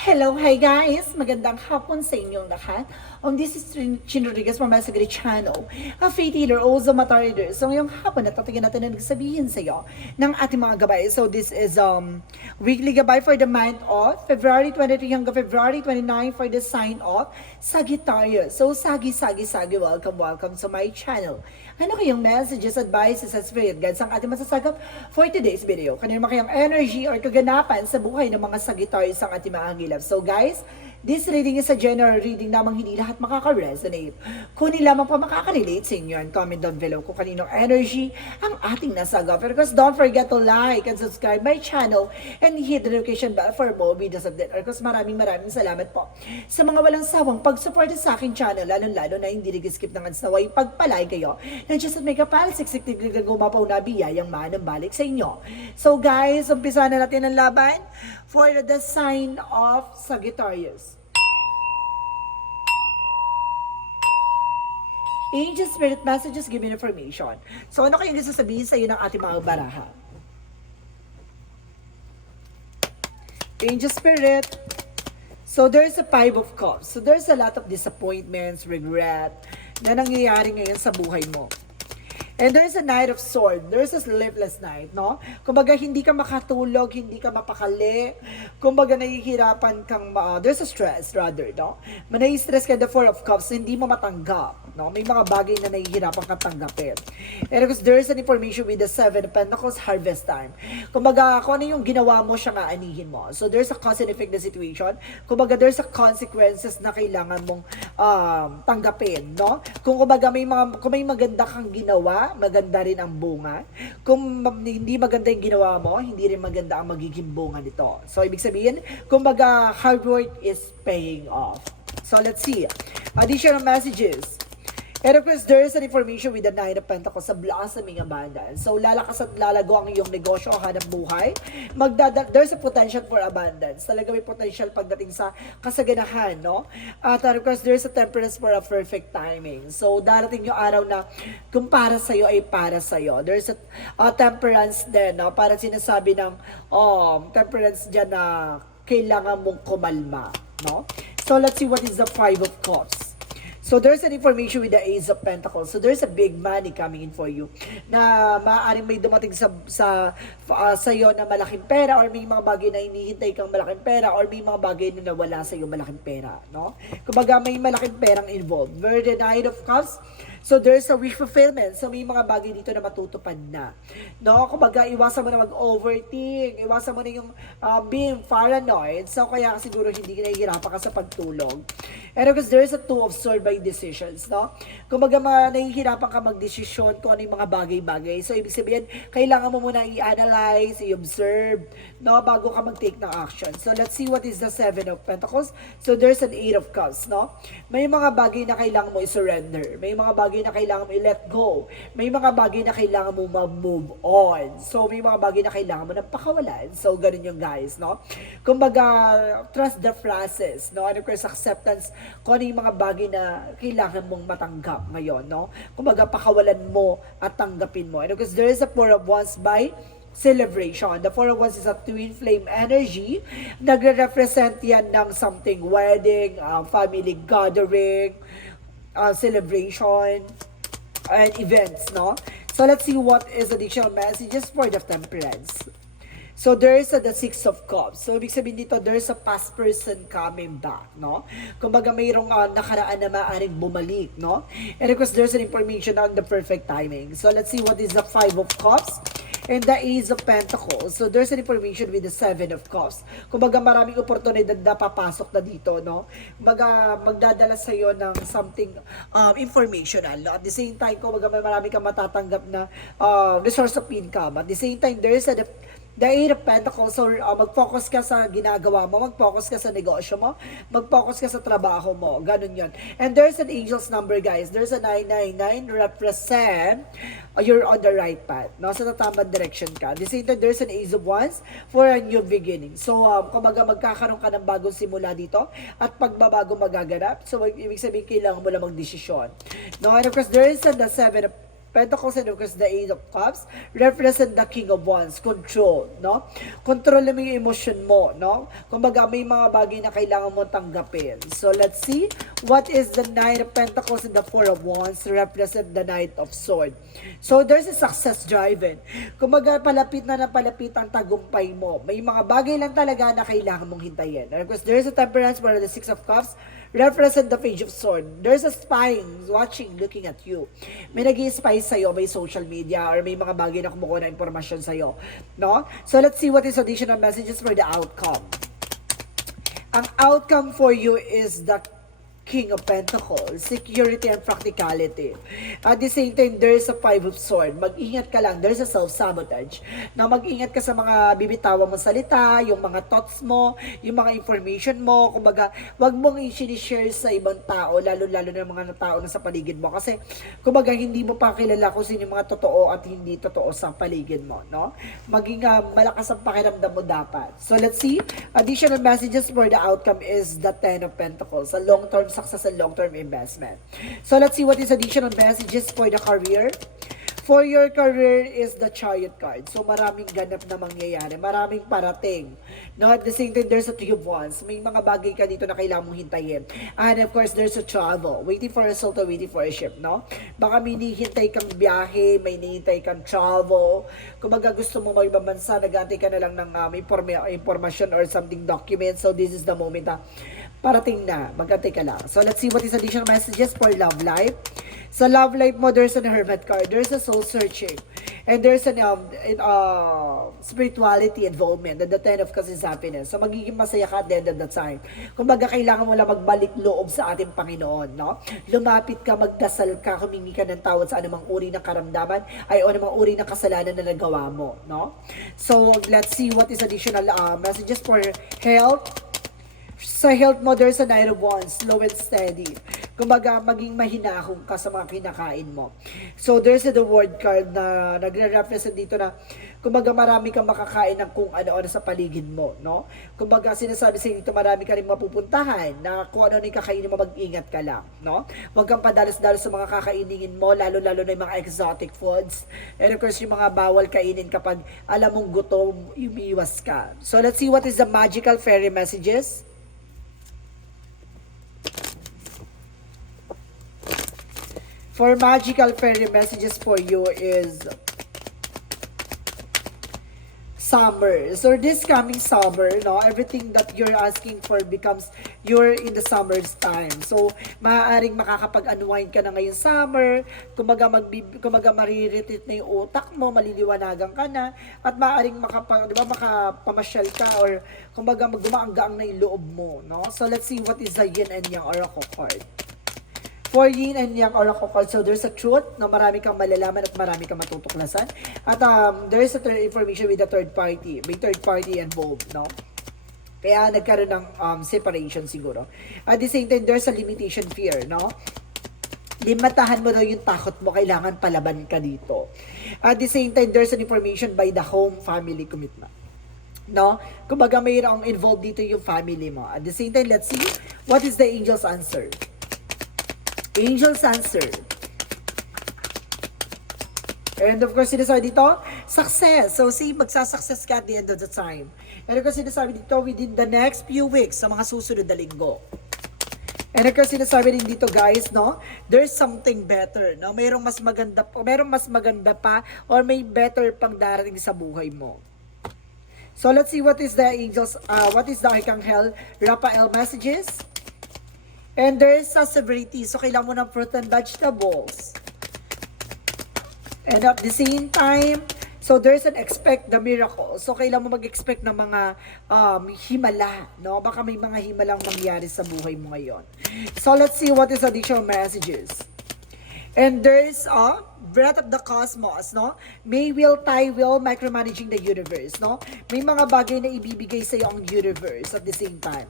Hello, hi guys! Magandang hapon sa inyong lahat. This is Chin Rodriguez from Masagri Channel, a faith healer, also matter reader. So ngayong hapon, natatingin natin na nagsabihin sa iyo ng ating mga gabay. So this is weekly gabay for the month of February 23 hanggang February 29 for the sign of Sagittarius. So sagi, welcome to my channel. Ano kayong messages, advices, at spirit guides ang ating masasagap for today's video? Kanino kayang energy or kaganapan sa buhay ng mga Sagittarius ang ating maangilap? So guys, this reading is a general reading namang hindi lahat makaka-resonate. Kunin lamang pa makaka-relate sa inyo and comment down below kung kaninong energy ang ating nasagap. But of course, don't forget to like and subscribe my channel and hit the notification bell for more videos of that. Of course, maraming salamat po sa mga walang sawang pag-suporta sa aking channel, lalo na hindi nag-skip ng ads naway pagpalay kayo. And just at may kapal, siksik gumapaw na biyayang manang balik sa inyo. So guys, umpisa na natin ang laban for the sign of Sagittarius. Angel Spirit Messages give me information. So ano kayong gusto sabihin sa iyo ng ating mga baraha? Angel Spirit. So there's a Five of Cups. So there's a lot of disappointments, regret na nangyayari ngayon sa buhay mo. And there's a Knight of Swords. There's a sleepless night, no? Kumbaga, hindi ka makatulog, hindi ka mapakali. Kumbaga, nahihirapan kang, there's a stress, rather, no? Manai-stress ka, the Four of Cups, hindi mo matanggap, no? May mga bagay na nahihirapan kang tanggapin. And because there's an information with the Seven of Pentacles, harvest time. Kumbaga, kung ano yung ginawa mo, siya nga anihin mo. So, there's a cause and effect na situation. Kumbaga, there's a consequences na kailangan mong tanggapin, no? Kung may maganda kang ginawa, maganda rin ang bunga. Kung hindi maganda yung ginawa mo, hindi rin maganda ang magiging bunga nito. So, ibig sabihin, kumbaga, hard work is paying off. So, let's see. Additional messages. And of course, there is an information with the Nine of Pentacles sa blossoming abundance. So, lalakas at lalago ang iyong negosyo, hanap buhay. There's a potential for abundance. Talaga may potential pagdating sa kasaganahan, no? At of course, there's a temperance for a perfect timing. So, darating yung araw na kung para sa'yo ay para sa'yo. There's a temperance din, no? Para sinasabi ng temperance dyan na kailangan mong kumalma, no? So, let's see what is the Five of Cups. So there's an information with the Ace of Pentacles. So there's a big money coming in for you na maaaring may dumating sa iyo na malaking pera, or may mga bagay na hinihintay kang malaking pera, or may mga bagay na nawala sa iyo malaking pera, no? Kumbaga may malaking perang involved. Where the Knight of Cups, so there's a wish fulfillment. So may mga bagay dito na matutupad na, no? Kumbaga iwasan mo na mag-overthink, iwasan mo na yung being paranoid. So kaya siguro hindi ka nahihirapan ka sa pagtulog. And because there's a Two of Swords by decisions, no? Kumbaga nahihirapan ka magdesisyon kung ano yung mga bagay-bagay. So ibig sabihin, kailangan mo muna i-analyze, i-observe, no? Bago ka mag-take ng action. So let's see what is the Seven of Pentacles. So there's an Eight of Cups, no? May mga bagay na kailangan mo i-surrender. May mga bagay na kailangan mo i-let go. May mga bagay na kailangan mo mag-move on. So may mga bagay na kailangan mo ng pakawalan. So ganun yung guys, no? Kumbaga, trust the process, no? And of course, acceptance kung ano yung mga bagay na kailangan mong matanggap ngayon, no? Kumbaga, pakawalan mo at tanggapin mo. And because there is a Four of Wands by celebration. The Four of Wands is a twin flame energy. Nagre-represent yan ng something, wedding, family gathering, celebration, and events, no? So let's see what is additional messages for the Temperance. So there's the Six of Cups. So ibig sabihin dito, there's a past person coming back, no? Kumbaga mayroong nakaraan na maaaring bumalik, no? And of course, there's an information on the perfect timing. So let's see what is the Five of Cups and the Ace of Pentacles. So there's an information with the Seven of Cups. Kumbaga maraming oportunidad na papasok na dito, no? Kumbaga magdadala sa iyo ng something informational, no? At the same time, kumbaga marami kang matatanggap na resource of income. At the same time, there is the Eight of Pentacles. So mag-focus ka sa ginagawa mo, mag-focus ka sa negosyo mo, mag-focus ka sa trabaho mo, ganun yon. And there's an angel's number, guys. There's a 999, represent you're on the right path, no? Sa tamang direction ka. At the same time, there's an Ace of Wands for a new beginning. So kumbaga magkakaroon ka ng bagong simula dito at pagbabago magaganap. So ibig sabihin, kailangan mo lang magdesisyon, no? And of course, there is the Seven of Pentacles and of course the Eight of Cups represent the King of Wands, control, no? Control mo yung emotion mo, no? Kumbaga may mga bagay na kailangan mo tanggapin. So let's see what is the Knight of Pentacles and the Four of Wands represent the Knight of Swords. So there's a success driven. Kumbaga palapit na palapit ang tagumpay mo. May mga bagay lang talaga na kailangan mong hintayin. And of course there's a Temperance where the Six of Cups represent the Page of Swords. There's a spying, watching, looking at you. May nag-i-spy sa'yo, may social media, or may mga bagay na kumukuha na impormasyon sa'yo. No? So let's see what is additional messages for the outcome. Ang outcome for you is the King of Pentacles, security and practicality. At the same time, there's a Five of Swords. Mag-ingat ka lang, there's a self-sabotage. Na mag-ingat ka sa mga bibitawan mo salita, yung mga thoughts mo, yung mga information mo. Kumbaga, wag mong i-share sa ibang tao, lalo-lalo na mga tao na sa paligid mo. Kasi, kumbaga, hindi mo pa kilala kung sino yung mga totoo at hindi totoo sa paligid mo, no? Maging malakas ang pakiramdam mo dapat. So, let's see. Additional messages for the outcome is the Ten of Pentacles, a long-term success and long-term investment. So let's see what is additional messages for the career. For your career is the Chariot card. So maraming ganap na mangyayari, maraming parating. No, at the same time, there's a Three of Wands. May mga bagay ka dito na kailangan mong hintayin. And of course, there's a travel. Waiting for a result or waiting for a ship, no? Baka may hinihintay kang biyahe, may hinihintay kang travel. Kung maga gusto mo mag-ibang bansa, nag-antay ka na lang ng information or something document. So this is the moment parating na, mag-antay ka lang. So let's see what is additional messages for love life. Sa love life mo, there's an Hermit card, there's a soul searching, and there's an spirituality involvement, and the Ten of Cups is happiness. So magiging masaya ka at the end of the time. Kumbaga, kailangan mo lang magbalik loob sa ating Panginoon, no? Lumapit ka, magdasal ka, humingi ka ng tawad sa anumang uri ng karamdaman, ay o anumang uri ng kasalanan na nagawa mo, no? So let's see what is additional messages for health. Sa health mo, there's a Knight of Wands, slow and steady. Kumbaga, maging mahinahon ka sa mga kinakain mo. So, there's the word card na nagre-represent dito na, kumbaga, marami kang makakain ng kung ano-ano sa paligid mo, no? Kumbaga, sinasabi sa dito, marami ka rin mapupuntahan na kung ano-ano yung kakainin mo, mag-ingat ka lang, no? Huwag kang padalos-dalos sa mga kakainin mo, lalo-lalo na yung mga exotic foods. And of course, yung mga bawal kainin kapag alam mong gutom, umiiwas ka. So, let's see what is the magical fairy messages. For magical fairy messages for you is summer. So this coming summer, no, everything that you're asking for becomes you're in the summer's time. So maaaring makakapag-unwind ka na ngayong summer, kumbaga mariretreat na yung utak mo, maliliwanagan ka na, at maaaring makapamasyal ka or kumbaga gumaanggaang na yung loob mo, no? So let's see what is the Yin and Yang Oracle card. For Yin and Yang Oracle card, so there's a truth na marami kang malalaman at marami kang matutuklasan. At there is a third information with the third party. May third party involved, no? Kaya nagkaroon ng separation siguro. At the same time, there's a limitation fear, no? Limatahan mo daw yung takot mo, kailangan palaban ka dito. At the same time, there's an information by the home family commitment. No? Kumbaga mayroong involved dito yung family mo. At the same time, let's see what is the angel's answer. Angel's answer. And of course, sinasabi dito, success. So, see, magsasuccess ka at the end of the time. And of course, sinasabi dito, within the next few weeks, sa mga susunod na linggo. And of course, sinasabi din dito, guys, no, there's something better. No? Mayroong mas maganda pa, or may better pang darating sa buhay mo. So, let's see what is the angels, what is the Archangel Raphael messages. And there is a severity. So, kailangan mo ng fruit and vegetables. And at the same time, so there's an expect the miracle. So, kailangan mo mag-expect ng mga himala. No? Baka may mga himalang mangyari sa buhay mo ngayon. So, let's see what is additional messages. And there is a breath of the cosmos, no? May will, tie will, micromanaging the universe, no? May mga bagay na ibibigay sa iyo ang universe at the same time.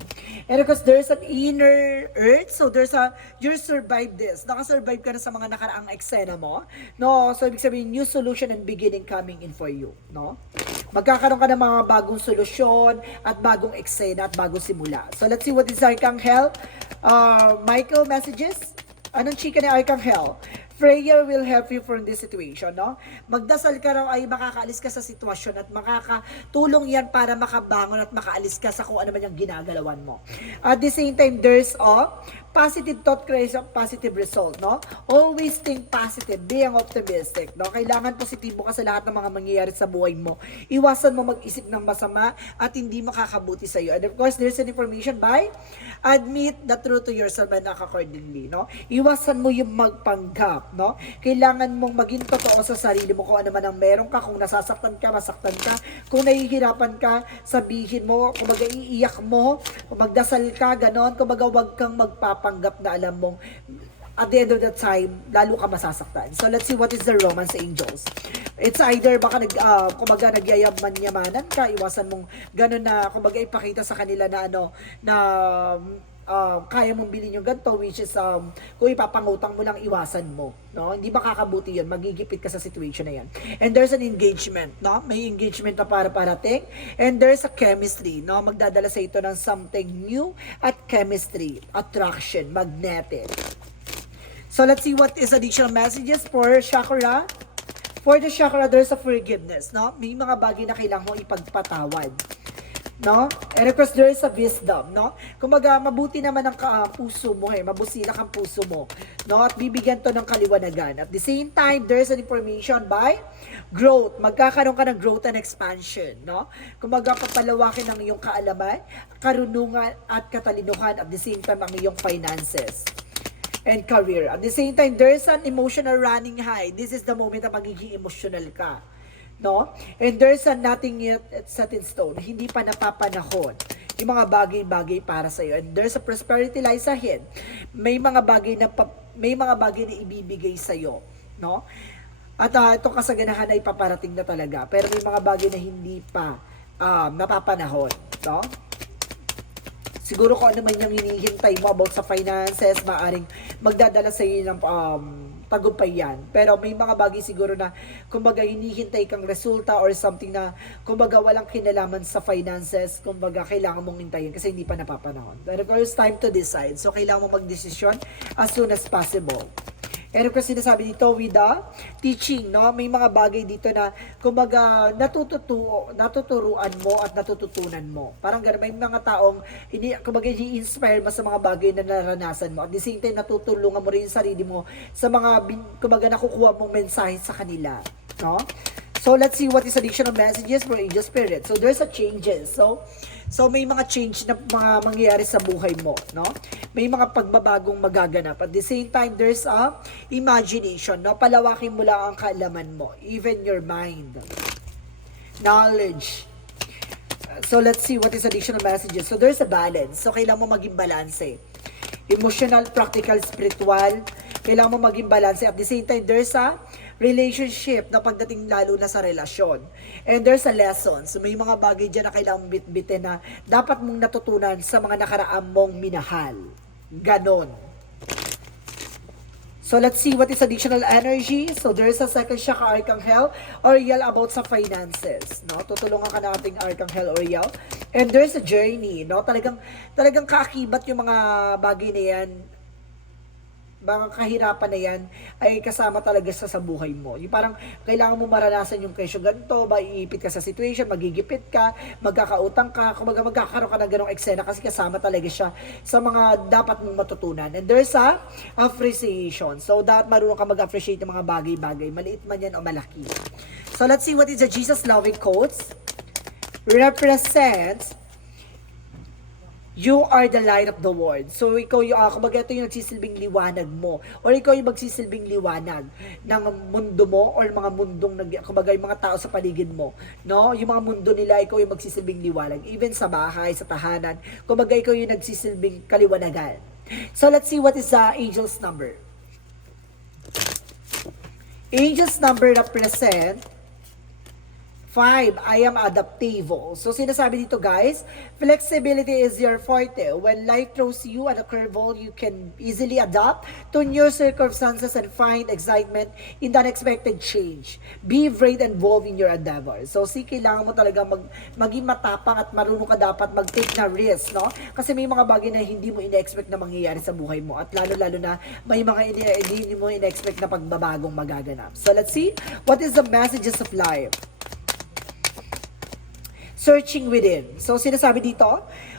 And of course, there's an inner earth. So there's you survive this. Nakasurvive ka na sa mga nakaraang eksena mo, no? So ibig sabihin, new solution and beginning coming in for you, no? Magkakaroon ka ng mga bagong solusyon at bagong eksena at bagong simula. So let's see what is Archangel Michael messages. Anong chika ni Archangel? Prayer will help you from this situation, no? Magdasal ka raw ay makakaalis ka sa sitwasyon at makakatulong yan para makabangon at makaalis ka sa kung ano man yung ginagalawan mo. At the same time, there's a positive thought creates a positive result, no? Always think positive, being optimistic, no? Kailangan positibo ka sa lahat ng mga mangyayari sa buhay mo. Iwasan mo mag-isip ng masama at hindi makakabuti sa iyo. And of course, there's an information by admit the truth to yourself and act accordingly, no? Iwasan mo yung magpanggap, no? Kailangan mong maging totoo sa sarili mo kung ano man ang meron ka, kung nasasaktan ka, masaktan ka, kung nahihirapan ka, sabihin mo, kung mag-iiyak mo, kung magdasal ka, ganon, kung wag kang magpapanggap na alam mong at the end of the time, lalo ka masasaktan. So let's see what is the romance angels. It's either baka kumbaga nagyayaman-yamanan ka, iwasan mong ganun na kumbaga ipakita sa kanila na na kaya mong bilhin yung ganito, which is kung ipapangutang mo lang, iwasan mo, no? Hindi makakabuti yun, magigipit ka sa situation na yan. And there's an engagement, no? May engagement na para parating, and there's a chemistry, no? Magdadala sa ito ng something new at chemistry, attraction, magnetic. So let's see what is additional messages for chakra. For the chakra, there's a forgiveness, no? May mga bagay na kailangan mo ipagpatawad, no? And of course, there is a wisdom, no? Kumaga, mabuti naman ang puso mo, mabusila ang puso mo, no? At bibigyan to ng kaliwanagan. At the same time, there's an information by growth. Magkakaroon ka ng growth and expansion, no? Kumaga, papalawakin ang iyong kaalaman, karunungan at katalinuhan at the same time ang iyong finances and career. At the same time, there's an emotional running high. This is the moment na magiging emotional ka, no? And there's a nothing yet set in stone. Hindi pa napapanahon yung mga bagay-bagay para sa iyo. And there's a prosperity lies ahead. May mga bagay na ibibigay sa iyo, no? At itong kasaganahan ay paparating na talaga. Pero may mga bagay na hindi pa napapanahon, no? Siguro kung ano man yung hinihintay mo about sa finances, maaring magdadala sa iyo ng tagumpay yan. Pero may mga bagay siguro na kumbaga hinihintay kang resulta or something na kumbaga walang kinalaman sa finances, kumbaga kailangan mong hintayin kasi hindi pa napapanahon. But of course, time to decide. So kailangan mo magdesisyon as soon as possible. And of course, sinasabi dito with the teaching, no? May mga bagay dito na, kumbaga, natuturuan mo at natututunan mo. Parang gano'n, may mga taong, kumbaga, i-inspire mo sa mga bagay na naranasan mo. At the same time, natutulungan mo rin yung sarili mo sa mga, kumbaga, nakukuha mong mensahe sa kanila, no? So, let's see what is additional messages for angel spirit. So, there's a changes. So may mga change na mga mangyayari sa buhay mo, no? May mga pagbabagong magaganap. At the same time, there's a imagination, no? Palawakin mo lang ang kaalaman mo, even your mind. Knowledge. So let's see what is additional messages. So there's a balance. So kailangan mo maging balance. Emotional, practical, spiritual. Kailangan mo maging balance. At the same time, there's a relationship na pagdating lalo na sa relasyon. And there's a lesson. So may mga bagay dyan na kailangan bitbitin na dapat mong natutunan sa mga nakaraan mong minahal. Ganon. So let's see what is additional energy. So there's a second chakra Archangel Oriel about sa finances, no? Tutulungan ka nating Archangel Oriel. And there's a journey, no? Talagang kaakibat yung mga bagay na yan, mga kahirapan na yan ay kasama talaga sa buhay mo. Yung parang kailangan mo maranasan yung kesyo ganito, maiipit ka sa situation, magigipit ka, magkakautang ka, kumbaga magkakaroon ka ng ganong eksena kasi kasama talaga siya sa mga dapat mong matutunan. And there's a appreciation. So, dapat marunong ka mag-appreciate ng mga bagay-bagay, maliit man yan o malaki. So, let's see what is the Jesus loving quotes. Represents you are the light of the world. So, ikaw yung, kumbaga ito yung nagsisilbing liwanag mo. Or ikaw yung magsisilbing liwanag ng mundo mo or mga mundong, kumbaga yung mga tao sa paligid mo. No? Yung mga mundo nila, ikaw yung magsisilbing liwanag. Even sa bahay, sa tahanan, kumbaga ikaw yung nagsisilbing kaliwanagan. So, let's see what is the angel's number. Angel's number represent 5, I am adaptable. So sinasabi dito guys, flexibility is your forte. When life throws you at a curveball, you can easily adapt to new circumstances and find excitement in the unexpected change. Be brave and bold in your endeavors. So kailangan mo talaga maging matapang at marunong ka dapat mag-take na risk, no? Kasi may mga bagay na hindi mo ina-expect na mangyayari sa buhay mo at lalo-lalo na may mga hindi mo ina-expect na pagbabagong magaganap. So let's see, what is the messages of life? Searching within. So, sinasabi dito,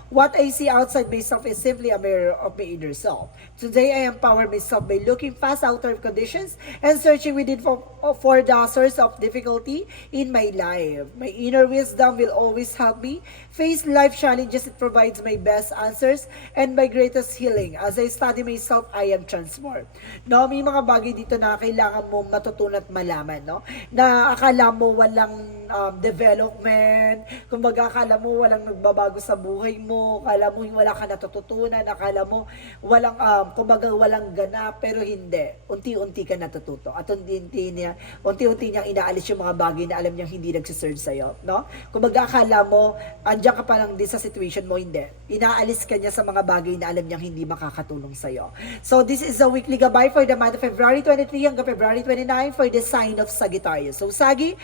what I see outside myself is simply a mirror of my inner self. Today, I empower myself by looking past outer conditions and searching within for the source of difficulty in my life. My inner wisdom will always help me face life challenges. It provides my best answers and my greatest healing. As I study myself, I am transformed. No, may mga bagay dito na kailangan mo matutunan at malaman, no? Na akala mo walang development, kumbaga akala mo walang nagbabago sa buhay mo, akala mo wala ka natututunan, akala mo walang, kumbaga walang ganap, pero hindi. Unti-unti ka natututo. At unti-unti niyang inaalis yung mga bagay na alam niyang hindi nagsiserve sa'yo, no? Kumbaga akala mo, andyan ka pa lang din sa situation mo, hindi. Inaalis ka niya sa mga bagay na alam niyang hindi makakatulong sa'yo. So this is a weekly gabay for the month of February 23 hanggang February 29 for the sign of Sagittarius. So Sagi,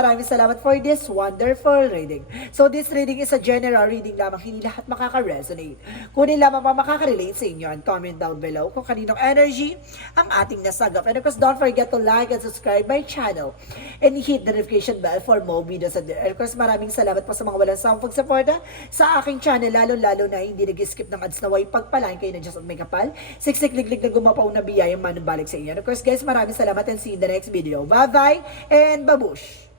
maraming salamat for this wonderful reading. So this reading is a general reading lamang, hindi lahat makaka-resonate. Kunin lamang pa makaka-relate sa inyo and comment down below kung kaninong energy ang ating nasagap. And of course, don't forget to like and subscribe my channel and hit the notification bell for more videos. And of course, maraming salamat po sa mga walang sawang pagsuporta sa aking channel, lalo-lalo na hindi nag-skip ng ads na way pagpalain kayo na Diyos at may kapal. Siksik-liglig na gumapaw na biyayang manubalik sa inyo. And of course, guys, maraming salamat and see you in the next video. Bye-bye and babush!